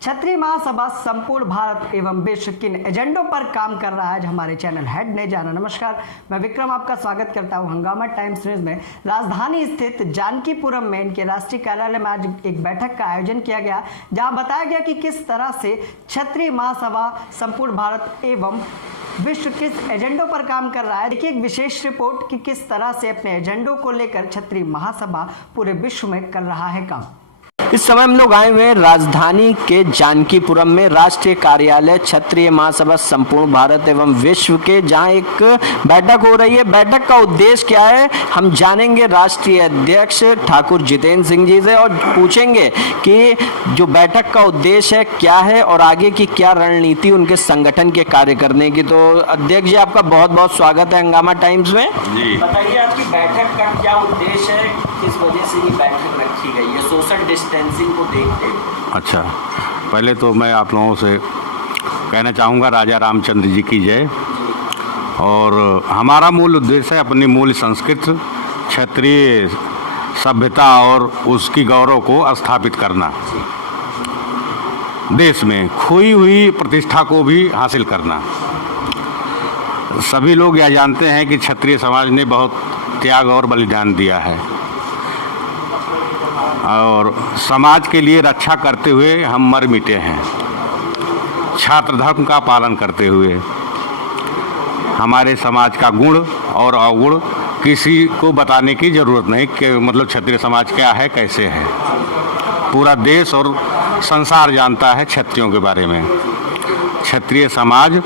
क्षत्रिय महासभा संपूर्ण भारत एवं विश्व किन एजेंडों पर काम कर रहा है, हमारे चैनल हेड ने जाना। नमस्कार, मैं विक्रम आपका स्वागत करता हूं हंगामा टाइम्स न्यूज में। राजधानी स्थित जानकीपुरम में इनके राष्ट्रीय कार्यालय में आज एक बैठक का आयोजन किया गया, जहां बताया गया कि किस तरह से क्षत्रिय महासभा संपूर्ण भारत एवं विश्व किस एजेंडों पर काम कर रहा है। देखिए एक विशेष रिपोर्ट कि किस तरह से अपने एजेंडों को लेकर क्षत्रिय महासभा पूरे विश्व में कर रहा है काम। इस समय हम लोग आए हुए हैं राजधानी के जानकीपुरम में राष्ट्रीय कार्यालय क्षत्रिय महासभा संपूर्ण भारत एवं विश्व के, जहां एक बैठक हो रही है। बैठक का उद्देश्य क्या है, हम जानेंगे राष्ट्रीय अध्यक्ष ठाकुर जितेंद्र सिंह जी से और पूछेंगे कि जो बैठक का उद्देश्य है क्या है और आगे की क्या रणनीति उनके संगठन के कार्य करने की। तो अध्यक्ष जी, आपका बहुत बहुत स्वागत है हंगामा टाइम्स में। जी बताइए आपकी बैठक का क्या उद्देश्य है, किस वजह से ये बैठक रखी गई है सोशल डिस्टेंसिंग को देखते हुए। अच्छा, पहले तो मैं आप लोगों से कहना चाहूँगा राजा रामचंद्र जी की जय। और हमारा मूल उद्देश्य है अपनी मूल संस्कृति क्षत्रिय सभ्यता और उसकी गौरव को स्थापित करना, देश में खोई हुई प्रतिष्ठा को भी हासिल करना। सभी लोग यह जानते हैं कि क्षत्रिय समाज ने बहुत त्याग और बलिदान दिया है और समाज के लिए रक्षा करते हुए हम मर मिटे हैं। छात्र धर्म का पालन करते हुए हमारे समाज का गुण और अवगुण किसी को बताने की ज़रूरत नहीं कि मतलब क्षत्रिय समाज क्या है, कैसे है। पूरा देश और संसार जानता है क्षत्रियों के बारे में। क्षत्रिय समाज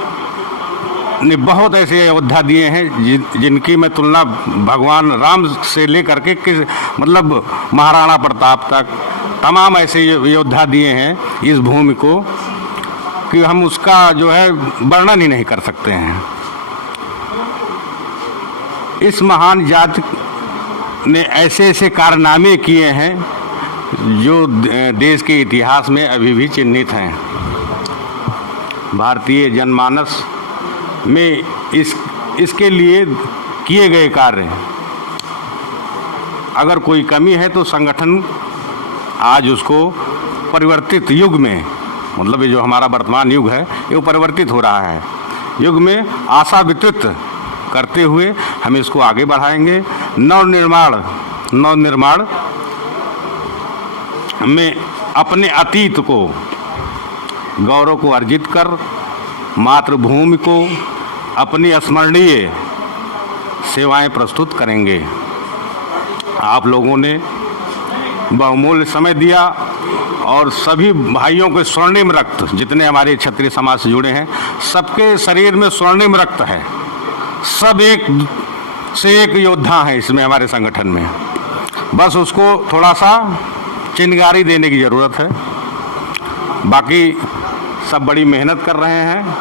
ने बहुत ऐसे योद्धा दिए हैं जिनकी मैं तुलना भगवान राम से लेकर के किस मतलब महाराणा प्रताप तक तमाम ऐसे योद्धा दिए हैं इस भूमि को कि हम उसका जो है वर्णन ही नहीं कर सकते हैं। इस महान जाति ने ऐसे ऐसे कारनामे किए हैं जो देश के इतिहास में अभी भी चिन्हित हैं। भारतीय जनमानस में इसके लिए किए गए कार्य, अगर कोई कमी है तो संगठन आज उसको परिवर्तित युग में, मतलब ये जो हमारा वर्तमान युग है ये परिवर्तित हो रहा है, युग में आशा वितरित करते हुए हम इसको आगे बढ़ाएंगे। नवनिर्माण में अपने अतीत को गौरव को अर्जित कर मातृभूमि को अपनी स्मरणीय सेवाएं प्रस्तुत करेंगे। आप लोगों ने बहुमूल्य समय दिया और सभी भाइयों के स्वर्णिम रक्त, जितने हमारे क्षत्रिय समाज से जुड़े हैं सबके शरीर में स्वर्णिम रक्त है। सब एक से एक योद्धा हैं इसमें हमारे संगठन में, बस उसको थोड़ा सा चिंगारी देने की ज़रूरत है। बाकी सब बड़ी मेहनत कर रहे हैं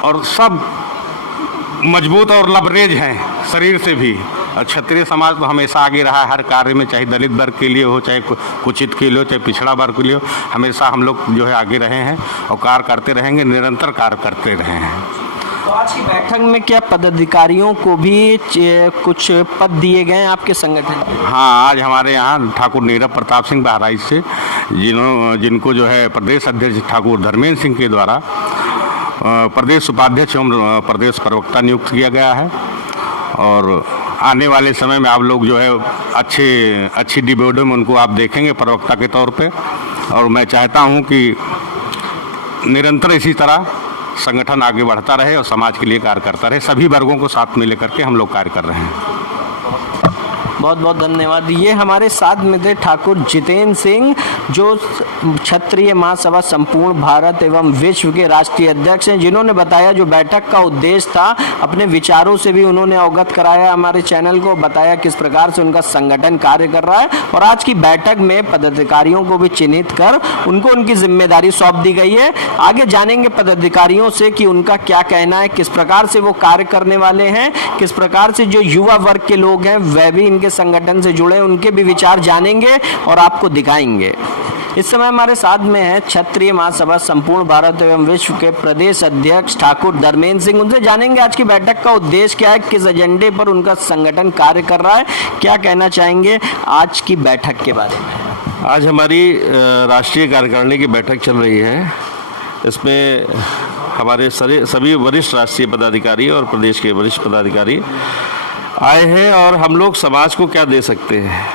और सब मजबूत और लबरेज हैं शरीर से भी। और क्षत्रिय समाज तो हमेशा आगे रहा है हर कार्य में, चाहे दलित वर्ग के लिए हो, चाहे कुचित के लिए हो, चाहे पिछड़ा वर्ग के लिए हो, हमेशा हम लोग जो है आगे रहे हैं और कार्य करते रहेंगे, निरंतर कार्य करते रहे हैं। तो आज की बैठक में क्या पदाधिकारियों को भी कुछ पद दिए गए हैं आपके संगठन? हाँ, आज हमारे यहाँ ठाकुर नीरव प्रताप सिंह बहराइच से जिनको जो है प्रदेश अध्यक्ष ठाकुर धर्मेंद्र सिंह के द्वारा प्रदेश उपाध्यक्ष एवं प्रदेश प्रवक्ता नियुक्त किया गया है। और आने वाले समय में आप लोग जो है अच्छी डिबेट में उनको आप देखेंगे प्रवक्ता के तौर पे। और मैं चाहता हूँ कि निरंतर इसी तरह संगठन आगे बढ़ता रहे और समाज के लिए कार्य करता रहे। सभी वर्गों को साथ में लेकर के हम लोग कार्य कर रहे हैं। बहुत बहुत धन्यवाद। ये हमारे साथ में थे ठाकुर जितेंद्र सिंह, जो क्षत्रिय महासभा संपूर्ण भारत एवं विश्व के राष्ट्रीय अध्यक्ष हैं, जिन्होंने बताया जो बैठक का उद्देश्य था, अपने विचारों से भी उन्होंने अवगत कराया हमारे चैनल को, बताया किस प्रकार से उनका संगठन कार्य कर रहा है। और आज की बैठक में पदाधिकारियों को भी चिन्हित कर उनको उनकी जिम्मेदारी सौंप दी गई है। आगे जानेंगे पदाधिकारियों से कि उनका क्या कहना है, किस प्रकार से वो कार्य करने वाले हैं, किस प्रकार से जो युवा वर्ग के लोग हैं वह भी इनके संगठन से जुड़े, उनके भी विचार जानेंगे और आपको दिखाएंगे। इस समय हमारे साथ में है क्षत्रिय महासभा संपूर्ण भारत एवं विश्व के प्रदेश अध्यक्ष ठाकुर धर्मेंद्र सिंह। उनसे जानेंगे आज की बैठक का उद्देश्य क्या है, किस एजेंडे पर उनका संगठन कार्य कर रहा है, क्या कहना चाहेंगे आज की बैठक के बारे में। आज हमारी राष्ट्रीय कार्यकारिणी की बैठक चल रही है। इसमें हमारे सभी वरिष्ठ राष्ट्रीय पदाधिकारी और प्रदेश के वरिष्ठ पदाधिकारी आए हैं और हम लोग समाज को क्या दे सकते हैं।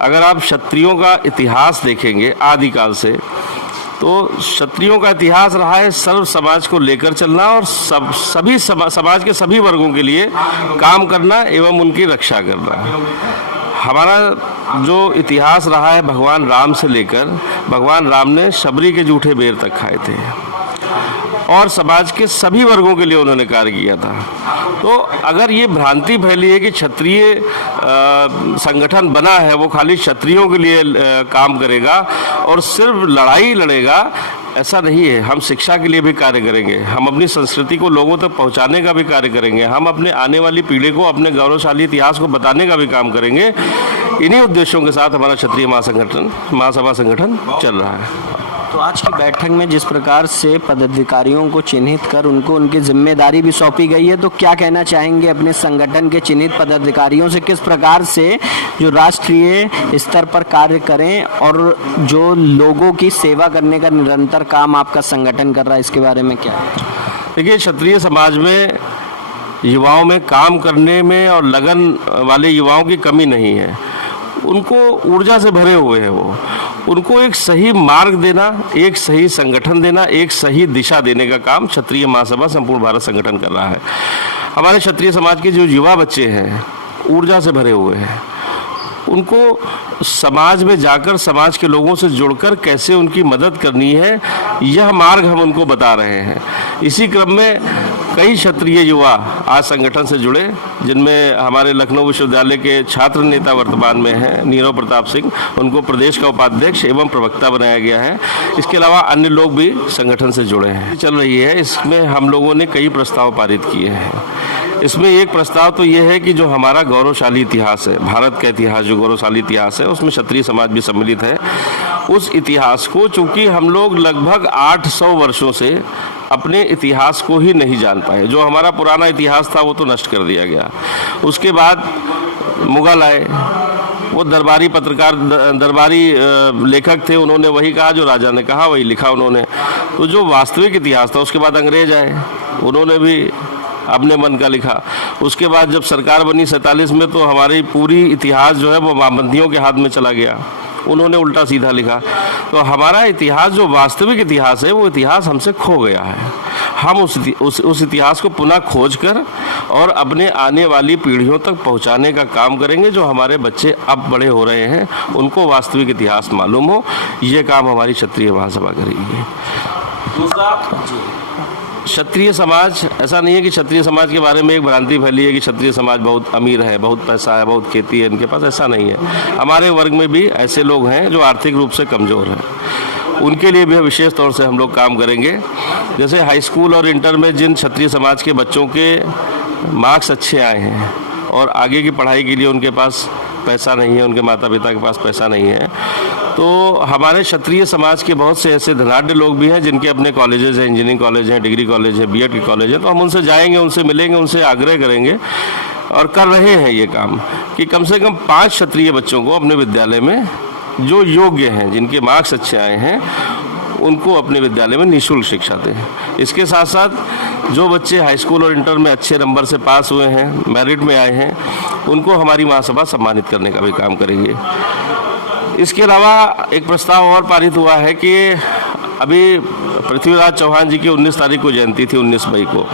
अगर आप क्षत्रियों का इतिहास देखेंगे आदिकाल से, तो क्षत्रियों का इतिहास रहा है सर्व समाज को लेकर चलना और सभी समाज के सभी वर्गों के लिए काम करना एवं उनकी रक्षा करना। हमारा जो इतिहास रहा है भगवान राम से लेकर, भगवान राम ने शबरी के जूठे बेर तक खाए थे और समाज के सभी वर्गों के लिए उन्होंने कार्य किया था। तो अगर ये भ्रांति फैली है कि क्षत्रिय संगठन बना है वो खाली क्षत्रियों के लिए काम करेगा और सिर्फ लड़ाई लड़ेगा, ऐसा नहीं है। हम शिक्षा के लिए भी कार्य करेंगे, हम अपनी संस्कृति को लोगों तक पहुंचाने का भी कार्य करेंगे, हम अपने आने वाली पीढ़ी को अपने गौरवशाली इतिहास को बताने का भी काम करेंगे। इन्हीं उद्देश्यों के साथ हमारा क्षत्रिय महासभा संगठन चल रहा है। तो आज की बैठक में जिस प्रकार से पदाधिकारियों को चिन्हित कर उनको उनकी जिम्मेदारी भी सौंपी गई है, तो क्या कहना चाहेंगे अपने संगठन के चिन्हित पदाधिकारियों से, किस प्रकार से जो राष्ट्रीय स्तर पर कार्य करें और जो लोगों की सेवा करने का निरंतर काम आपका संगठन कर रहा है, इसके बारे में क्या है? देखिए, क्षत्रिय समाज में युवाओं में काम करने में और लगन वाले युवाओं की कमी नहीं है। उनको ऊर्जा से भरे हुए हैं वो। उनको एक सही मार्ग देना, एक सही संगठन देना, एक सही दिशा देने का काम क्षत्रिय महासभा संपूर्ण भारत संगठन कर रहा है। हमारे क्षत्रिय समाज के जो युवा बच्चे हैं ऊर्जा से भरे हुए हैं, उनको समाज में जाकर समाज के लोगों से जुड़कर कैसे उनकी मदद करनी है, यह मार्ग हम उनको बता रहे हैं। इसी क्रम में कई क्षत्रिय युवा आज संगठन से जुड़े, जिनमें हमारे लखनऊ विश्वविद्यालय के छात्र नेता वर्तमान में हैं नीरव प्रताप सिंह, उनको प्रदेश का उपाध्यक्ष एवं प्रवक्ता बनाया गया है। इसके अलावा अन्य लोग भी संगठन से जुड़े हैं। चल रही है, इसमें हम लोगों ने कई प्रस्ताव पारित किए हैं। इसमें एक प्रस्ताव तो ये है कि जो हमारा गौरवशाली इतिहास है, भारत का इतिहास जो गौरवशाली इतिहास है, उसमें क्षत्रिय समाज भी सम्मिलित है। उस इतिहास को, चूंकि हम लोग लगभग 800 वर्षों से अपने इतिहास को ही नहीं जान पाए, जो हमारा पुराना इतिहास था वो तो नष्ट कर दिया गया। उसके बाद मुगल आए, वो दरबारी पत्रकार, दरबारी लेखक थे, उन्होंने वही कहा जो राजा ने कहा, वही लिखा उन्होंने। तो जो वास्तविक इतिहास था, उसके बाद अंग्रेज आए, उन्होंने भी अपने मन का लिखा। उसके बाद जब सरकार बनी 47 में, तो हमारी पूरी इतिहास जो है वो मामबंदियों के हाथ में चला गया, उन्होंने उल्टा सीधा लिखा। तो हमारा इतिहास जो वास्तविक इतिहास है वो इतिहास हमसे खो गया है। हम उस इतिहास को पुनः खोज कर और अपने आने वाली पीढ़ियों तक पहुंचाने का काम करेंगे। जो हमारे बच्चे अब बड़े हो रहे हैं उनको वास्तविक इतिहास मालूम हो, ये काम हमारी क्षत्रिय महासभा करेगी। क्षत्रिय समाज, ऐसा नहीं है कि क्षत्रिय समाज के बारे में एक भ्रांति फैली है कि क्षत्रिय समाज बहुत अमीर है, बहुत पैसा है, बहुत खेती है इनके पास, ऐसा नहीं है। हमारे वर्ग में भी ऐसे लोग हैं जो आर्थिक रूप से कमज़ोर हैं, उनके लिए भी विशेष तौर से हम लोग काम करेंगे। जैसे हाई स्कूल और इंटर में जिन क्षत्रिय समाज के बच्चों के मार्क्स अच्छे आए हैं और आगे की पढ़ाई के लिए उनके पास पैसा नहीं है, उनके माता पिता के पास पैसा नहीं है, तो हमारे क्षत्रिय समाज के बहुत से ऐसे धनाढ्य लोग भी हैं जिनके अपने कॉलेजेस हैं, इंजीनियरिंग कॉलेज हैं, डिग्री कॉलेज है, बीएड के कॉलेज हैं। तो हम उनसे जाएंगे, उनसे मिलेंगे, उनसे आग्रह करेंगे और कर रहे हैं ये काम कि कम से कम 5 क्षत्रिय बच्चों को अपने विद्यालय में, जो योग्य हैं, जिनके मार्क्स अच्छे आए हैं, उनको अपने विद्यालय में निःशुल्क शिक्षा दें। इसके साथ साथ जो बच्चे हाई स्कूल और इंटर में अच्छे नंबर से पास हुए हैं, मेरिट में आए हैं, उनको हमारी महासभा सम्मानित करने का भी काम करेंगे। इसके अलावा एक प्रस्ताव और पारित हुआ है कि अभी पृथ्वीराज चौहान जी की 19 तारीख को जयंती थी, 19 मई को।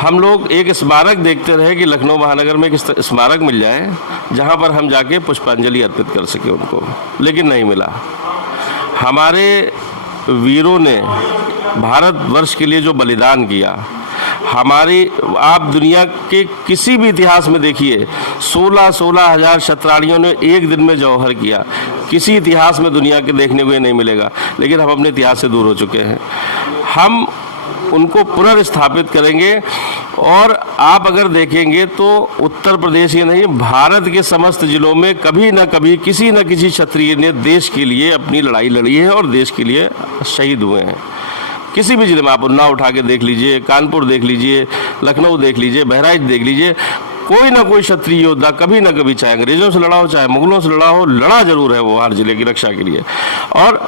हम लोग एक स्मारक देखते रहे कि लखनऊ महानगर में एक स्मारक मिल जाए जहां पर हम जाके पुष्पांजलि अर्पित कर सके उनको, लेकिन नहीं मिला। हमारे वीरों ने भारतवर्ष के लिए जो बलिदान किया, हमारी, आप दुनिया के किसी भी इतिहास में देखिए, 16 हजार क्षत्राणियों ने एक दिन में जौहर किया। किसी इतिहास में दुनिया के देखने को ये नहीं मिलेगा, लेकिन हम अपने इतिहास से दूर हो चुके हैं। हम उनको पुनर्स्थापित करेंगे और आप अगर देखेंगे तो उत्तर प्रदेश ही नहीं, भारत के समस्त जिलों में कभी न कभी किसी न किसी क्षत्रिय ने देश के लिए अपनी लड़ाई लड़ी है और देश के लिए शहीद हुए हैं। किसी भी जिले में आप उन्नाव उठा के देख लीजिए, कानपुर देख लीजिए, लखनऊ देख लीजिए, बहराइच देख लीजिए, कोई ना कोई क्षत्रिय योद्धा कभी ना कभी, चाहे अंग्रेजों से लड़ा हो चाहे मुगलों से लड़ा हो, लड़ा जरूर है वो हर जिले की रक्षा के लिए। और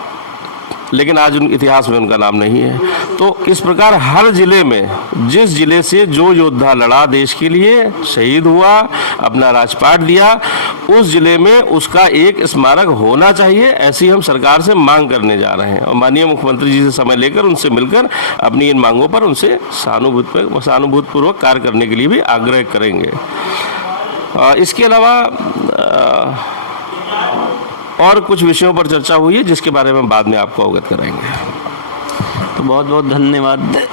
लेकिन आज उन इतिहास में उनका नाम नहीं है। तो इस प्रकार हर जिले में, जिस जिले से जो योद्धा लड़ा देश के लिए, शहीद हुआ, अपना राजपाट दिया, उस जिले में उसका एक स्मारक होना चाहिए, ऐसी हम सरकार से मांग करने जा रहे हैं। और माननीय मुख्यमंत्री जी से समय लेकर उनसे मिलकर अपनी इन मांगों पर उनसे सहानुभूतिपूर्वक कार्य करने के लिए भी आग्रह करेंगे। इसके अलावा और कुछ विषयों पर चर्चा हुई है जिसके बारे में बाद में आपको अवगत कराएंगे। तो बहुत बहुत धन्यवाद।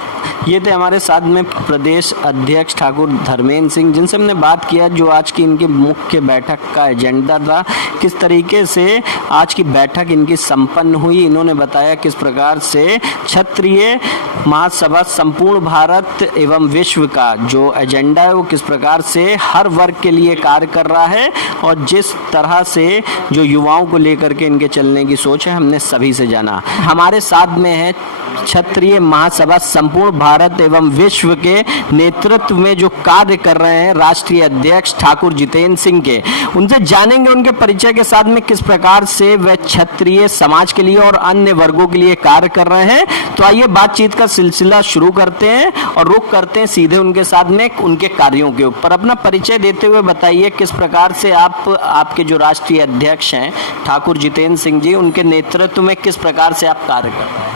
ये थे हमारे साथ में प्रदेश अध्यक्ष ठाकुर धर्मेंद्र सिंह, जिनसे हमने बात किया जो आज की इनकी मुख्य बैठक का एजेंडा था, किस तरीके से आज की बैठक इनकी संपन्न हुई। इन्होंने बताया किस प्रकार से क्षत्रिय महासभा संपूर्ण भारत एवं विश्व का जो एजेंडा है वो किस प्रकार से हर वर्ग के लिए कार्य कर रहा है, और जिस तरह से जो युवाओं को लेकर के इनके चलने की सोच है हमने सभी से जाना। हमारे साथ में है क्षत्रिय महासभा संपूर्ण भारत एवं विश्व के नेतृत्व में जो कार्य कर रहे हैं राष्ट्रीय अध्यक्ष ठाकुर जितेंद्र सिंह के, उनसे जानेंगे उनके परिचय के साथ में किस प्रकार से वह क्षत्रिय समाज के लिए और अन्य वर्गों के लिए कार्य कर रहे हैं। तो आइए बातचीत का सिलसिला शुरू करते हैं और रुख करते हैं सीधे उनके साथ में उनके कार्यों के ऊपर। अपना परिचय देते हुए बताइए किस प्रकार से आपके जो राष्ट्रीय अध्यक्ष हैं ठाकुर जितेंद्र सिंह जी, उनके नेतृत्व में किस प्रकार से आप कार्य कर रहे हैं।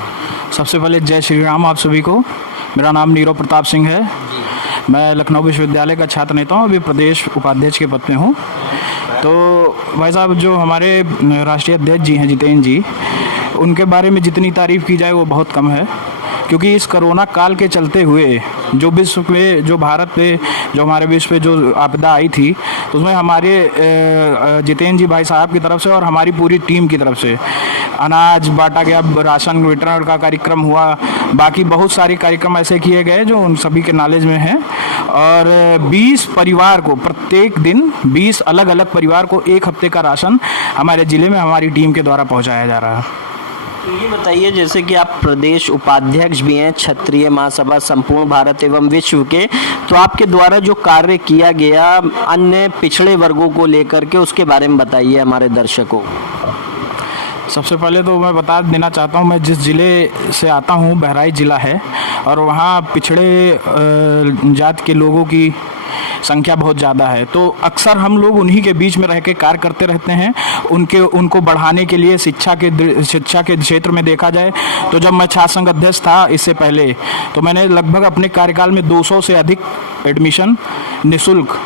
सबसे पहले जय श्री राम आप सभी को। मेरा नाम नीरव प्रताप सिंह है। मैं लखनऊ विश्वविद्यालय का छात्र नेता हूँ, अभी प्रदेश उपाध्यक्ष के पद पे हूँ। तो भाई साहब जो हमारे राष्ट्रीय अध्यक्ष जी हैं जितेंद्र जी, उनके बारे में जितनी तारीफ़ की जाए वो बहुत कम है, क्योंकि इस कोरोना काल के चलते हुए जो विश्व में, जो भारत पे, जो हमारे विश्व पे जो आपदा आई थी, तो उसमें हमारे जितेंद्र जी भाई साहब की तरफ से और हमारी पूरी टीम की तरफ से अनाज बांटा गया, राशन वितरण का कार्यक्रम हुआ, बाकी बहुत सारे कार्यक्रम ऐसे किए गए जो उन सभी के नॉलेज में हैं। और 20 परिवार को प्रत्येक दिन 20 अलग अलग परिवार को एक हफ्ते का राशन हमारे ज़िले में हमारी टीम के द्वारा पहुँचाया जा रहा है। तो ये बताइए, जैसे कि आप प्रदेश उपाध्यक्ष भी हैं क्षत्रिय महासभा संपूर्ण भारत एवं विश्व के, तो आपके द्वारा जो कार्य किया गया अन्य पिछड़े वर्गों को लेकर के, उसके बारे में बताइए हमारे दर्शकों। सबसे पहले तो मैं बता देना चाहता हूँ, मैं जिस ज़िले से आता हूँ बहराइच ज़िला है, और वहाँ पिछड़े जात के लोगों की संख्या बहुत ज़्यादा है। तो अक्सर हम लोग उन्हीं के बीच में रह के कार्य करते रहते हैं। उनको बढ़ाने के लिए शिक्षा के क्षेत्र में देखा जाए तो जब मैं छात्र संघ अध्यक्ष था इससे पहले, तो मैंने लगभग अपने कार्यकाल में 200 से अधिक एडमिशन निःशुल्क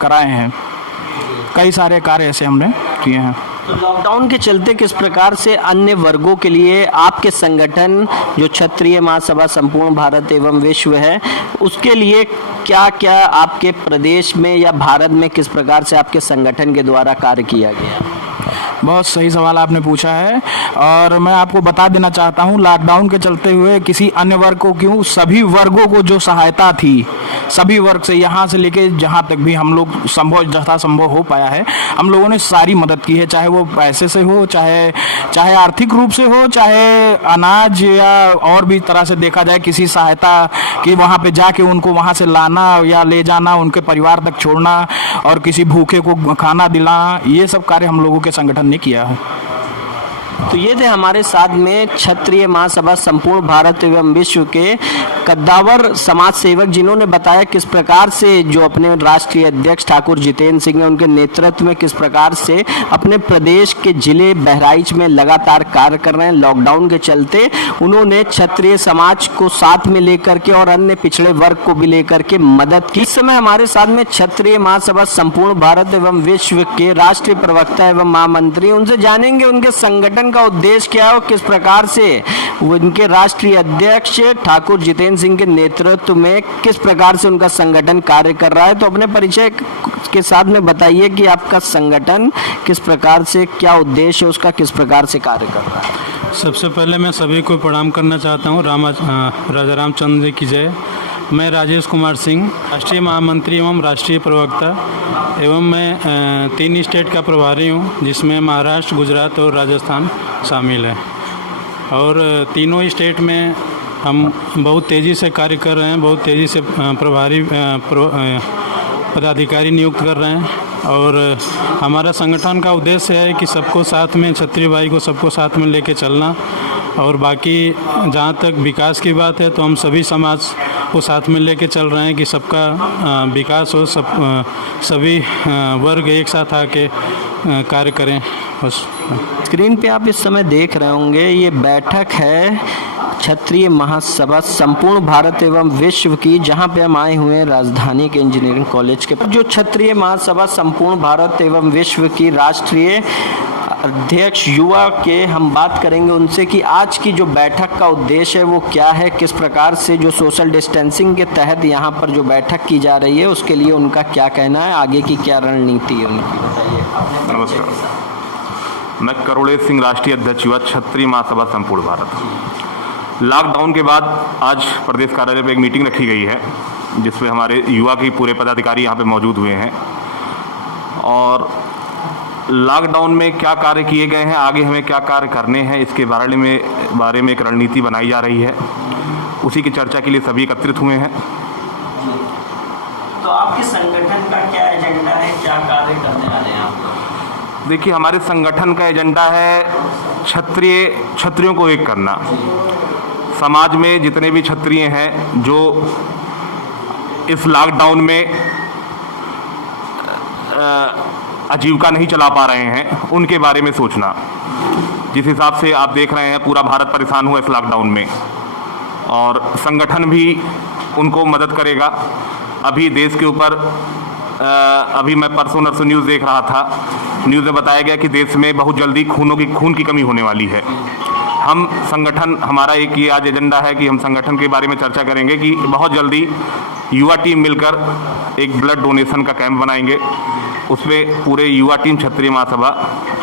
कराए हैं। कई सारे कार्य ऐसे हमने किए हैं। तो लॉकडाउन के चलते किस प्रकार से अन्य वर्गों के लिए आपके संगठन जो क्षत्रिय महासभा संपूर्ण भारत एवं विश्व है, उसके लिए क्या क्या आपके प्रदेश में या भारत में किस प्रकार से आपके संगठन के द्वारा कार्य किया गया? बहुत सही सवाल आपने पूछा है, और मैं आपको बता देना चाहता हूं, लॉकडाउन के चलते हुए किसी अन्य वर्ग को क्यों, सभी वर्गों को जो सहायता थी, सभी वर्ग से यहाँ से लेके जहाँ तक भी हम लोग जथा संभव हो पाया है, हम लोगों ने सारी मदद की है, चाहे वो पैसे से हो, चाहे आर्थिक रूप से हो, चाहे अनाज या और भी तरह से देखा जाए किसी सहायता कि वहाँ पे जाके उनको वहाँ से लाना या ले जाना, उनके परिवार तक छोड़ना और किसी भूखे को खाना दिलाना, ये सब कार्य हम लोगों के संगठन ने किया है। तो ये थे हमारे साथ में क्षत्रिय महासभा संपूर्ण भारत एवं विश्व के कद्दावर समाज सेवक, जिन्होंने बताया किस प्रकार से जो अपने राष्ट्रीय अध्यक्ष ठाकुर जितेंद्र सिंह है उनके नेतृत्व में किस प्रकार से अपने प्रदेश के जिले बहराइच में लगातार कार्य कर रहे हैं। लॉकडाउन के चलते उन्होंने क्षत्रिय समाज को साथ में लेकर के और अन्य पिछड़े वर्ग को भी लेकर के मदद की। इस समय हमारे साथ में क्षत्रिय महासभा संपूर्ण भारत एवं विश्व के राष्ट्रीय प्रवक्ता एवं महामंत्री, उनसे जानेंगे उनके संगठन का उद्देश्य क्या है, किस प्रकार से उनके राष्ट्रीय अध्यक्ष ठाकुर जितेंद्र सिंह के नेतृत्व में किस प्रकार से उनका संगठन कार्य कर रहा है। तो अपने परिचय के साथ में बताइए कि आपका संगठन किस प्रकार से, क्या उद्देश्य है उसका, किस प्रकार से कार्य कर रहा है। सबसे पहले मैं सभी को प्रणाम करना चाहता हूँ। राजा रामचंद्र जी की जय। मैं राजेश कुमार सिंह, राष्ट्रीय महामंत्री एवं राष्ट्रीय प्रवक्ता एवं मैं 3 स्टेट का प्रभारी हूँ, जिसमें महाराष्ट्र, गुजरात और राजस्थान शामिल है। और तीनों स्टेट में हम बहुत तेज़ी से कार्य कर रहे हैं, बहुत तेज़ी से पदाधिकारी नियुक्त कर रहे हैं और हमारा संगठन का उद्देश्य है कि सबको साथ में, क्षत्रिय भाई को सबको साथ में लेके चलना। और बाकी जहाँ तक विकास की बात है तो हम सभी समाज को साथ में लेके चल रहे हैं कि सबका विकास हो, सभी वर्ग एक साथ आके कार्य करें बस। स्क्रीन पे आप इस समय देख रहे होंगे, ये बैठक है क्षत्रिय महासभा संपूर्ण भारत एवं विश्व की, जहां पे हम आए हुए हैं राजधानी के इंजीनियरिंग कॉलेज के पास। जो क्षत्रिय महासभा संपूर्ण भारत एवं विश्व की राष्ट्रीय अध्यक्ष युवा के हम बात करेंगे उनसे कि आज की जो बैठक का उद्देश्य है वो क्या है, किस प्रकार से जो सोशल डिस्टेंसिंग के तहत यहाँ पर जो बैठक की जा रही है उसके लिए उनका क्या कहना है, आगे की क्या रणनीति है उनकी, बताइए। नमस्कार, मैं करुणेश सिंह, राष्ट्रीय अध्यक्ष युवा क्षत्रिय महासभा संपूर्ण भारत। लॉकडाउन के बाद आज प्रदेश कार्यालय पर एक मीटिंग रखी गई है जिसमें हमारे युवा की पूरे पदाधिकारी यहाँ पे मौजूद हुए हैं और लॉकडाउन में क्या कार्य किए गए हैं, आगे हमें क्या कार्य करने हैं, इसके बारे में एक रणनीति बनाई जा रही है। उसी की चर्चा के लिए सभी एकत्रित हुए हैं। तो आपके संगठन का क्या एजेंडा है, क्या कार्य करने वाले हैं आप लोग? देखिए, हमारे संगठन का एजेंडा है क्षत्रियों को एक करना। समाज में जितने भी क्षत्रिय हैं जो इस लॉकडाउन में आजीविका नहीं चला पा रहे हैं, उनके बारे में सोचना। जिस हिसाब से आप देख रहे हैं पूरा भारत परेशान हुआ इस लॉकडाउन में और संगठन भी उनको मदद करेगा। अभी देश के ऊपर अभी मैं परसों नरसों न्यूज़ देख रहा था, न्यूज़ में बताया गया कि देश में बहुत जल्दी खून की कमी होने वाली है। हम संगठन, हमारा एक ये आज एजेंडा है कि हम संगठन के बारे में चर्चा करेंगे कि बहुत जल्दी युवा टीम मिलकर एक ब्लड डोनेशन का कैंप बनाएंगे। उसमें पूरे युवा टीम क्षत्रिय महासभा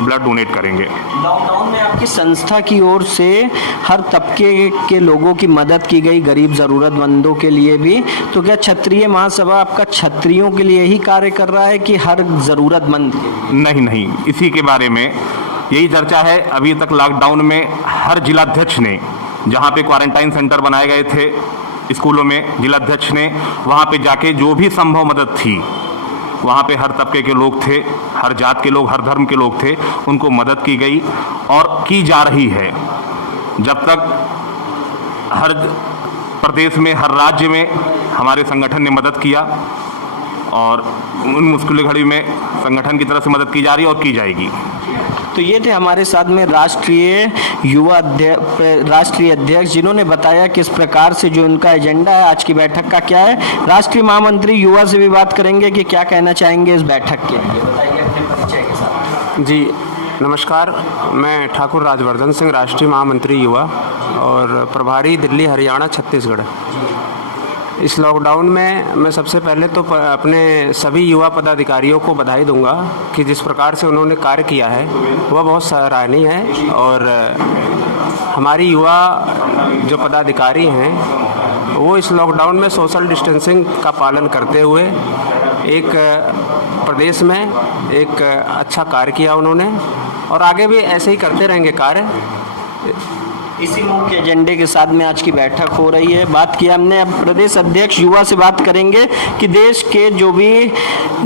ब्लड डोनेट करेंगे। लॉकडाउन में आपकी संस्था की ओर से हर तबके के लोगों की मदद की गई, गरीब ज़रूरतमंदों के लिए भी। तो क्या क्षत्रिय महासभा आपका क्षत्रियों के लिए ही कार्य कर रहा है कि हर ज़रूरतमंद? नहीं, इसी के बारे में यही चर्चा है। अभी तक लॉकडाउन में हर जिलाध्यक्ष ने, जहाँ पे क्वारंटाइन सेंटर बनाए गए थे स्कूलों में, जिलाध्यक्ष ने वहाँ पे जाके जो भी संभव मदद थी, वहाँ पे हर तबके के लोग थे, हर जात के लोग, हर धर्म के लोग थे, उनको मदद की गई और की जा रही है। जब तक हर प्रदेश में, हर राज्य में हमारे संगठन ने मदद किया और उन मुश्किल घड़ी में संगठन की तरफ से मदद की जा रही है और की जाएगी। तो ये थे हमारे साथ में राष्ट्रीय अध्यक्ष, जिन्होंने बताया किस प्रकार से जो उनका एजेंडा है, आज की बैठक का क्या है। राष्ट्रीय महामंत्री युवा से भी बात करेंगे कि क्या कहना चाहेंगे इस बैठक के लिए, बताइए अपने परिचय के साथ। जी नमस्कार, मैं ठाकुर राजवर्धन सिंह, राष्ट्रीय महामंत्री युवा और प्रभारी दिल्ली, हरियाणा, छत्तीसगढ़। इस लॉकडाउन में मैं सबसे पहले तो अपने सभी युवा पदाधिकारियों को बधाई दूंगा कि जिस प्रकार से उन्होंने कार्य किया है वह बहुत सराहनीय है। और हमारी युवा जो पदाधिकारी हैं वो इस लॉकडाउन में सोशल डिस्टेंसिंग का पालन करते हुए एक प्रदेश में एक अच्छा कार्य किया उन्होंने और आगे भी ऐसे ही करते रहेंगे कार्य। इसी मुख्य एजेंडे के साथ में आज की बैठक हो रही है। बात किया हमने, अब प्रदेश अध्यक्ष युवा से बात करेंगे कि देश के जो भी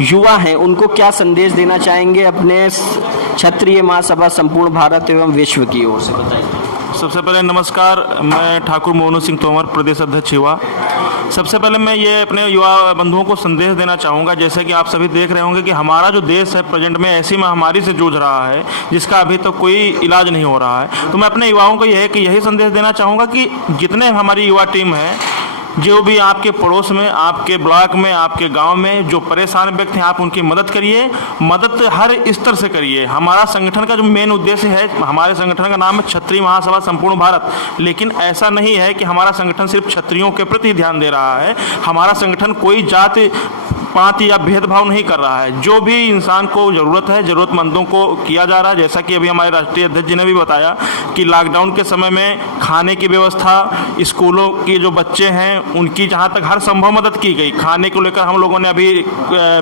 युवा हैं उनको क्या संदेश देना चाहेंगे अपने क्षत्रिय महासभा संपूर्ण भारत एवं विश्व की ओर से, बताइए। सबसे पहले नमस्कार, मैं ठाकुर मोनू सिंह तोमर, प्रदेश अध्यक्ष युवा। सबसे पहले मैं ये अपने युवा बंधुओं को संदेश देना चाहूँगा, जैसे कि आप सभी देख रहे होंगे कि हमारा जो देश है प्रेजेंट में ऐसी महामारी से जूझ रहा है जिसका अभी तक तो कोई इलाज नहीं हो रहा है। तो मैं अपने युवाओं को यही संदेश देना चाहूँगा कि जितने हमारी युवा टीम है, जो भी आपके पड़ोस में, आपके ब्लॉक में, आपके गांव में जो परेशान व्यक्ति हैं, आप उनकी मदद करिए। मदद हर स्तर से करिए। हमारा संगठन का जो मेन उद्देश्य है, हमारे संगठन का नाम है क्षत्रिय महासभा संपूर्ण भारत, लेकिन ऐसा नहीं है कि हमारा संगठन सिर्फ क्षत्रियों के प्रति ध्यान दे रहा है। हमारा संगठन कोई जाति पात या भेदभाव नहीं कर रहा है। जो भी इंसान को ज़रूरत है, ज़रूरतमंदों को किया जा रहा है। जैसा कि अभी हमारे राष्ट्रीय अध्यक्ष जी ने भी बताया कि लॉकडाउन के समय में खाने की व्यवस्था, स्कूलों के जो बच्चे हैं उनकी जहां तक हर संभव मदद की गई। खाने को लेकर हम लोगों ने अभी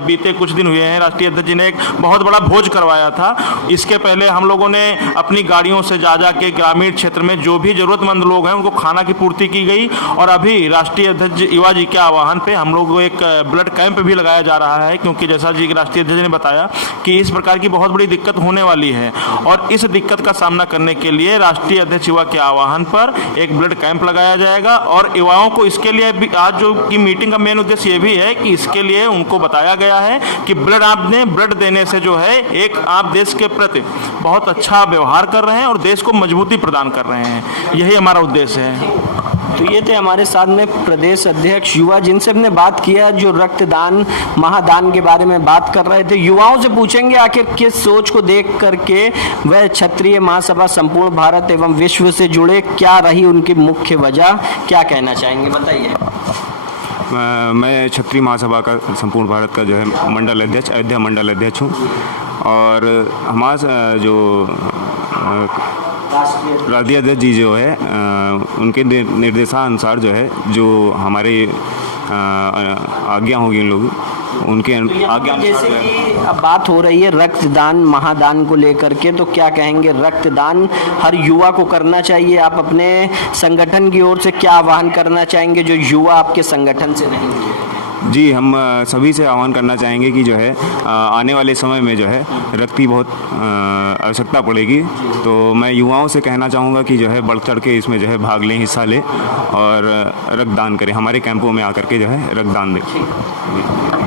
बीते कुछ दिन हुए हैं, राष्ट्रीय अध्यक्ष जी ने एक बहुत बड़ा भोज करवाया था। इसके पहले हम लोगों ने अपनी गाड़ियों से जा के ग्रामीण क्षेत्र में जो भी ज़रूरतमंद लोग हैं उनको खाना की पूर्ति की गई। और अभी राष्ट्रीय अध्यक्ष युवा जी के आह्वान पर हम लोग एक ब्लड कैंप भी लगाया जा रहा है, क्योंकि जैसा जी के राष्ट्रीय अध्यक्ष ने बताया कि इस प्रकार की बहुत बड़ी दिक्कत होने वाली है और इस दिक्कत का सामना करने के लिए राष्ट्रीय अध्यक्ष युवा के आह्वान पर एक ब्लड कैंप लगाया जाएगा। और युवाओं को इसके लिए भी आज जो की मीटिंग का मेन उद्देश्य ये भी है कि इसके लिए उनको बताया गया है कि ब्लड देने से जो है एक आप देश के प्रति बहुत अच्छा व्यवहार कर रहे हैं और देश को मजबूती प्रदान कर रहे हैं, यही हमारा उद्देश्य है। तो ये थे हमारे साथ में प्रदेश अध्यक्ष युवा, जिनसे हमने बात किया, जो रक्तदान महादान के बारे में बात कर रहे थे। युवाओं से पूछेंगे आखिर किस सोच को देख करके वह क्षत्रिय महासभा संपूर्ण भारत एवं विश्व से जुड़े, क्या रही उनकी मुख्य वजह, क्या कहना चाहेंगे, बताइए। मैं क्षत्रिय महासभा का संपूर्ण भारत का जो है मंडल अध्यक्ष, अयोध्या मंडल अध्यक्ष हूँ। और हमारा जो राष्ट्रीय अध्यक्ष जी जो है उनके निर्देशानुसार जो है जो हमारे आज्ञा होगी इन लोग उनके आज्ञा। जैसे कि अब बात हो रही है रक्तदान महादान को लेकर के, तो क्या कहेंगे, रक्तदान हर युवा को करना चाहिए? आप अपने संगठन की ओर से क्या आह्वान करना चाहेंगे जो युवा आपके संगठन से नहीं है? जी, हम सभी से आह्वान करना चाहेंगे कि जो है आने वाले समय में जो है रक्त की बहुत आवश्यकता पड़ेगी, तो मैं युवाओं से कहना चाहूँगा कि जो है बढ़ चढ़ के इसमें जो है भाग लें, हिस्सा लें और रक्तदान करें, हमारे कैंपों में आकर के जो है रक्तदान दें।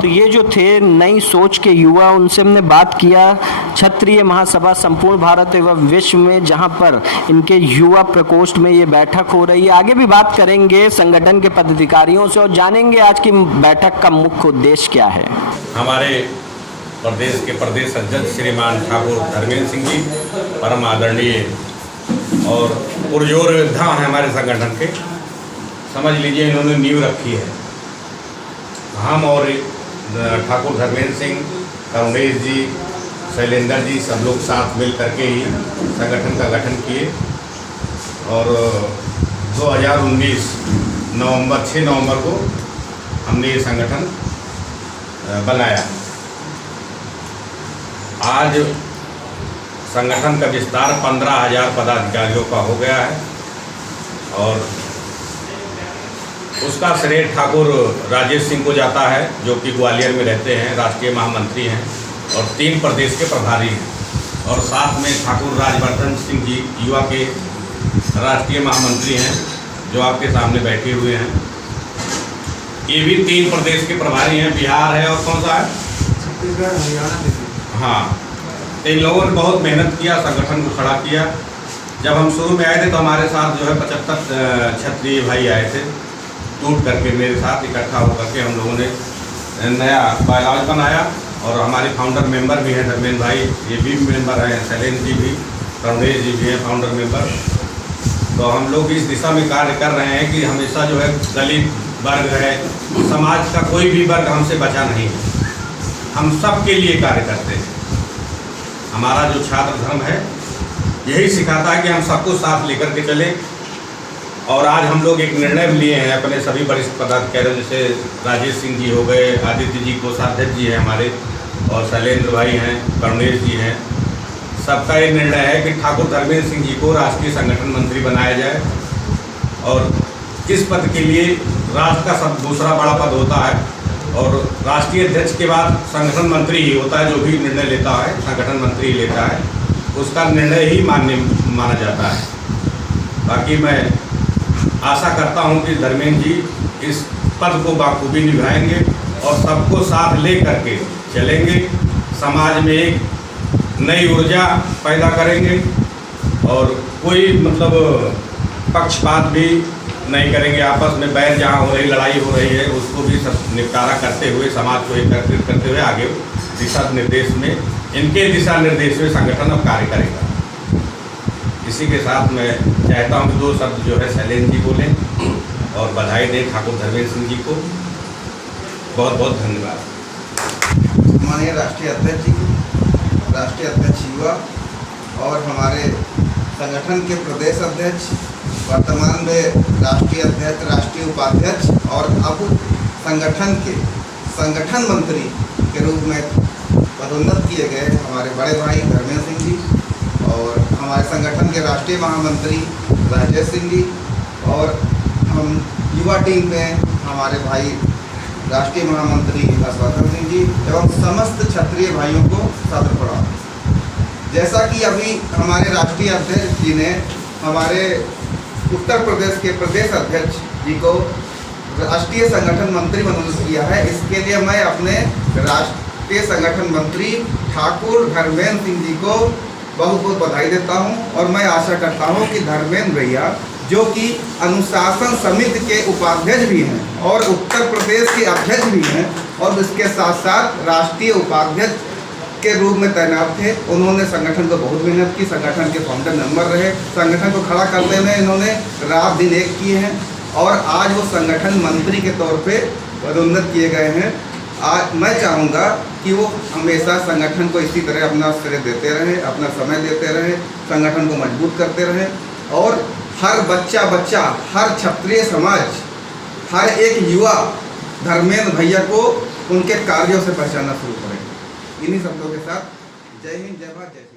तो ये जो थे नई सोच के युवा, उनसे हमने बात किया क्षत्रिय महासभा संपूर्ण भारत एवं विश्व में, जहां पर इनके युवा प्रकोष्ठ में ये बैठक हो रही है। आगे भी बात करेंगे संगठन के पदाधिकारियों से और जानेंगे आज की बैठक का मुख्य उद्देश्य क्या है। हमारे प्रदेश के प्रदेश अध्यक्ष श्रीमान ठाकुर धर्मेंद्र सिंह जी परम आदरणीय और पुरजोर योद्धा हैं हमारे संगठन के, समझ लीजिए इन्होंने नींव रखी है। हम और ठाकुर धर्मेंद्र सिंह, करुणेश जी, शैलेंद्र जी सब लोग साथ मिल करके ही संगठन का गठन किए और 2019 नवंबर 6 नवंबर को हमने ये संगठन बनाया। आज संगठन का विस्तार 15,000 पदाधिकारियों का हो गया है और उसका श्रेय ठाकुर राजेश सिंह को जाता है, जो कि ग्वालियर में रहते हैं, राष्ट्रीय महामंत्री हैं और 3 प्रदेश के प्रभारी हैं। और साथ में ठाकुर राजवर्धन सिंह जी युवा के राष्ट्रीय महामंत्री हैं, जो आपके सामने बैठे हुए हैं। ये भी 3 प्रदेश के प्रभारी हैं, बिहार है और कौन सा है, छत्तीसगढ़, हरियाणा। हाँ, इन लोगों ने बहुत मेहनत किया, संगठन को खड़ा किया। जब हम शुरू में आए थे तो हमारे साथ जो है 75 क्षत्रिय भाई आए थे, टूट करके मेरे साथ इकट्ठा होकर के हम लोगों ने नया बायलॉज बनाया। और हमारे फाउंडर मेंबर भी हैं धर्मेंद्र भाई, ये भी मेंबर हैं, शैलेंद्र जी भी, करुणेश जी भी हैं फाउंडर मेंबर। तो हम लोग इस दिशा में कार्य कर रहे हैं कि हमेशा जो है दलित वर्ग है, समाज का कोई भी वर्ग हमसे बचा नहीं है, हम सब के लिए कार्य करते हैं। हमारा जो छात्र धर्म है यही सिखाता है कि हम सबको साथ लेकर के चलें। और आज हम लोग एक निर्णय भी लिए हैं अपने सभी वरिष्ठ पदाधिकारियों, जैसे राजेश सिंह जी हो गए, आदित्य जी कोषाध्यक्ष जी हैं हमारे, और शैलेंद्र भाई हैं, करुणेश जी हैं, सबका ये निर्णय है कि ठाकुर धर्मेंद्र सिंह जी को राष्ट्रीय संगठन मंत्री बनाया जाए। और इस पद के लिए राष्ट्र का सब दूसरा बड़ा पद होता है और राष्ट्रीय अध्यक्ष के बाद संगठन मंत्री ही होता है, जो भी निर्णय लेता है संगठन मंत्री ही लेता है, उसका निर्णय ही मान्य माना जाता है। बाकी मैं आशा करता हूं कि धर्मेंद्र जी इस पद को बाखूबी निभाएंगे और सबको साथ ले करके चलेंगे, समाज में एक नई ऊर्जा पैदा करेंगे और कोई मतलब पक्षपात भी नहीं करेंगे। आपस में बैर जहाँ हो रही, लड़ाई हो रही है, उसको भी सब निपटारा करते हुए, समाज को एकत्रित करते हुए आगे दिशा निर्देश में, इनके दिशा निर्देश में संगठन अब कार्य करेगा। इसी के साथ मैं चाहता हूँ कि 2 शब्द जो है शैलेंद्र जी बोलें और बधाई दें ठाकुर धर्मेंद्र सिंह जी को। बहुत बहुत धन्यवाद। माननीय राष्ट्रीय अध्यक्ष जी, राष्ट्रीय अध्यक्ष युवा और हमारे संगठन के प्रदेश अध्यक्ष, वर्तमान में राष्ट्रीय अध्यक्ष, राष्ट्रीय उपाध्यक्ष और अब संगठन मंत्री के रूप में पदोन्नत किए गए हमारे बड़े भाई धर्मेंद्र सिंह जी और हमारे संगठन के राष्ट्रीय महामंत्री राजेश सिंह जी, और हम युवा टीम में हमारे भाई राष्ट्रीय महामंत्री हर्षवर्धन सिंह जी एवं समस्त क्षत्रिय भाइयों को सादर प्रणाम। जैसा कि अभी हमारे राष्ट्रीय अध्यक्ष जी ने हमारे उत्तर प्रदेश के प्रदेश अध्यक्ष जी को राष्ट्रीय संगठन मंत्री मनोनीत किया है, इसके लिए मैं अपने राष्ट्रीय संगठन मंत्री ठाकुर धर्मेंद्र सिंह जी को बहुत बहुत बधाई देता हूं और मैं आशा करता हूं कि धर्मेंद्र भैया जो कि अनुशासन समिति के उपाध्यक्ष भी हैं और उत्तर प्रदेश के अध्यक्ष भी हैं और इसके साथ साथ राष्ट्रीय उपाध्यक्ष के रूप में तैनात थे, उन्होंने संगठन को बहुत मेहनत की, संगठन के फाउंडर मेंबर रहे, संगठन को खड़ा करने में इन्होंने रात दिन एक किए हैं और आज वो संगठन मंत्री के तौर पे पदोन्नत किए गए हैं। आज मैं चाहूँगा कि वो हमेशा संगठन को इसी तरह अपना श्रेय देते रहें, अपना समय देते रहें, संगठन को मजबूत करते रहें और हर बच्चा हर क्षत्रिय समाज, हर एक युवा धर्मेंद्र भैया को उनके कार्यों से पहचानना शुरू करें। इन्हीं शब्दों के साथ जय हिंद, जय भारत, जय